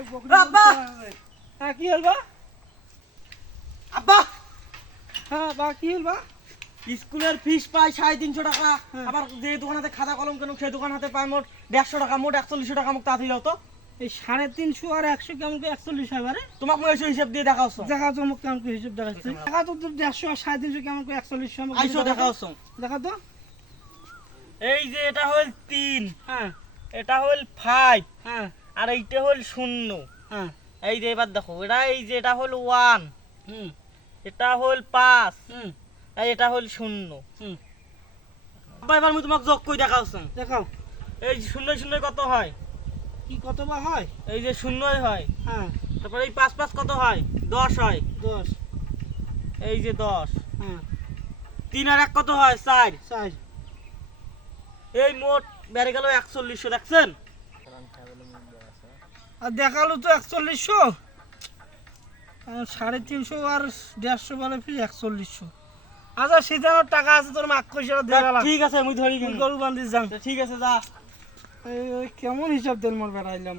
আব্বা হ্যাঁ কি হল বা আব্বা হ্যাঁ বা কি হল বা স্কুলের ফিস পাই 350 টাকা আবার যে দোকানেতে খাতা কলম কেন সেই দোকান হাতে পায় মোট 150 টাকা মোট 4100 টাকা মুখ তাড়াতাড়ি দাও তো এই 350 আর 100 কেমন করে 41 হয় বারে তোমাকে মই হিসাব দিয়ে দেখাওছ দেখা তো মুখ কেমন করে হিসাব দেখাচ্ছি দেখা তো 150 আর 350 কেমন করে 41 হয় আইসো দেখাওছ দেখা তো এই যে এটা হল 3 হ্যাঁ এটা হল 5 হ্যাঁ আর এইটা হল 0 হ্যাঁ এই যে এবার দেখো এটা এই যে এটা হল 1 হুম এটা হল 5 হুম আর এটা হল 0 হুম আব্বা এবার আমি তোমাকে যোগ কই দেখাওছ দেখাও এই 0 0 কত হয় কি কত বা হয় এই যে 0 হয় হ্যাঁ তারপর এই 5 5 কত হয় 10 হয় 10 এই যে 10 হ্যাঁ 3 আর 1 কত হয় 4 4 এই মোট বেড়ে গেল 4100 দেখছেন আর দেখালো তো 4100 350 আর 150 বলে ফির 4100 আচ্ছা সিদ্ধান্ত টাকা আছে তোর মাক কইছে দিয়ে গেলাম ঠিক আছে আমি ধরি কিন্তু গরু বান্ধিস যান ঠিক আছে যা কেমন হিসাব দেন মোর বেড়াইলাম